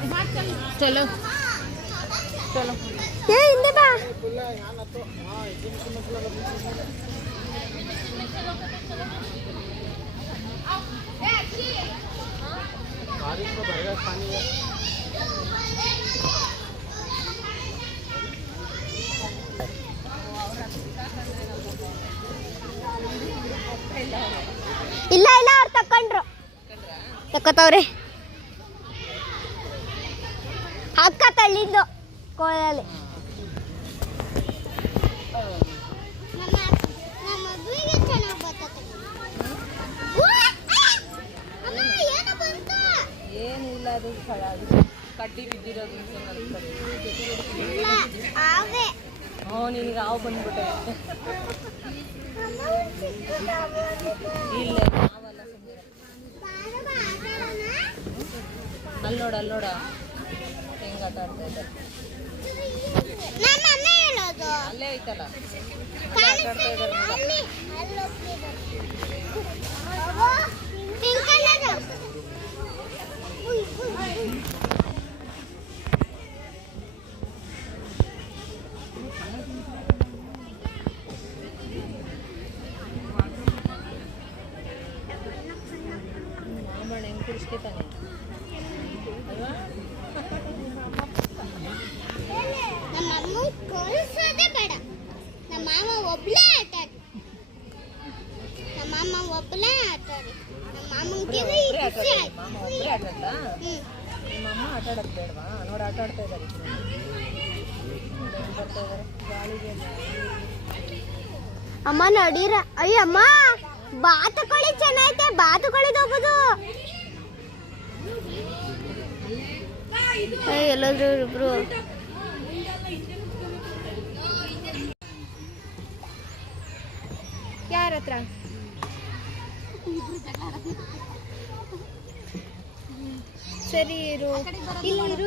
चलो चलो ये हिंदी बा बारिश में भर गया पानी है। ಇಲ್ಲ ಇಲ್ಲ ಅವ್ರು ತಕೊಂಡ್ರು ತಕೋತವ್ರೆ ಅಕ್ಕ ತಳ್ಳಿದ್ದು ಕೋಲಲ್ಲಿ ಏನಿಲ್ಲ ಅದು ಕಡ್ಡಿ ಬಿದ್ದಿರೋದು ನಿನಗೆ ಹಾವು ಬಂದ್ಬಿಟ್ಟೆ ಇಲ್ಲ ನಾವಲ್ಲ ಅಲ್ಲಿ ನೋಡ ಹೆಂಗ ಆಟ ಆಡ್ತಾ ಇದ್ದಾರೆ ಅಲ್ಲೇ ಐತಲ್ಲ ಆಟ ಆಡ್ತಾ ಇದ್ದಾರೆ ಮಾಮಣ್ಣ ಹೆಂಗೆ ಕುಡಿಸ್ಕೊತಾನೆ ಅಲ್ವಾ ನಮ್ಮ ಅಮ್ಮ ಕಳಿಸೋದೇ ಬೇಡ ನಮ್ಮ ಮಾಮ ಒಬ್ಳೇ ಆಟಾಡಿ ನಮ್ಮ ಮಾಮ ಒಬ್ಳೇ ಆಟಾಡಿ ನಮ್ಮ ಮಾಮಂಗೆ ಮಾಮ ಒಬ್ಬರೇ ಆಟ ಆಡ್ತಾ ನಿಮ್ಮ ಅಮ್ಮ ಆಟ ಆಡೋದು ಬೇಡವಾ ನೋಡಿ ಆಟ ಆಡ್ತಾ ಇದ್ದಾರೆ ಬರ್ತಾ ಇದ್ದಾರೆ ಗಾಳಿಗೆ ಅಮ್ಮ ನಡೀರ ಅಯ್ಯ ಅಮ್ಮ ಬಾತುಕೋಳಿ ಚೆನ್ನಾಯ್ತೆ ಬಾತುಕೋಳಿದು ಹೋಗೋದು ಎಲ್ಲಾದ್ರೂ ಇಬ್ರು ಯಾರ ಹತ್ರ ಸರಿ ಇರು ಇಲ್ಲಿ ಇರು